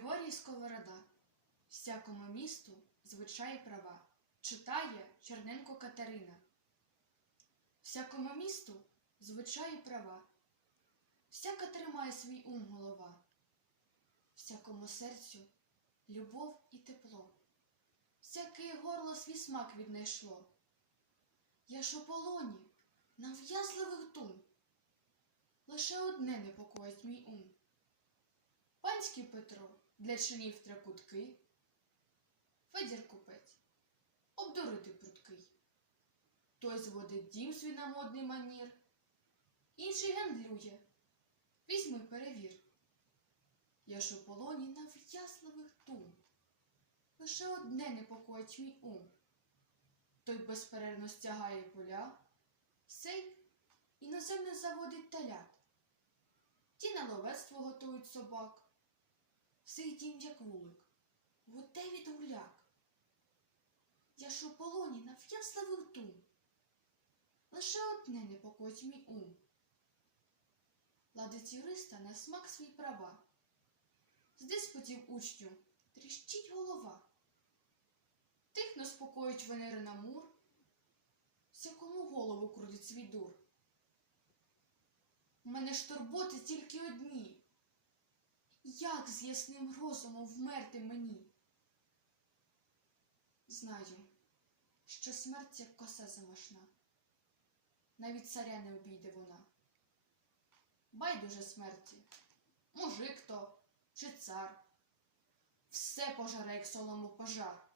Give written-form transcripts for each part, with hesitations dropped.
Григорій Сковорода. Всякому місту звичаї права. Читає Черненко Катерина. Всякому місту звичаї права. Всяка тримає свій ум голова. Всякому серцю любов і тепло. Всяке горло свій смак віднайшло. Я ж у полоні нав'язливих дум. Лише одне непокоїть мій ум. Панський Петро для чинів тракутки, Федір купець обдурити пруткий. Той зводить дім свій на модний манір, інший гандлює, візьми перевір. Я ж у полоні нав'язливих дум. Лише одне непокоїть мій ум. Той безперервно стягає поля, сей іноземних заводить телят. Ті на ловецтво готують собак. Всіх дім, як вулик, гуде від гуляк. Я ж у полоні нав'язливих дум. Лише одне непокоїть мій ум. Ладить юриста на смак свій права. З диспутів учню тріщить голова. Тих наспокоїть Венери на мур, всякому голову крутить свій дур. У мене ж турботи тільки одні. Як з ясним розумом вмерти мені? Знаю, що смерть як коса замашна. Навіть царя не обійде вона. Байдуже смерті, мужик то чи цар. Все пожаре, як солому пожар.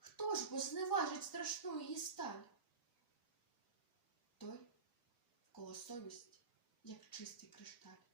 Хто ж бо зневажить страшну її сталь? Той, в кого совість, як чистий кришталь.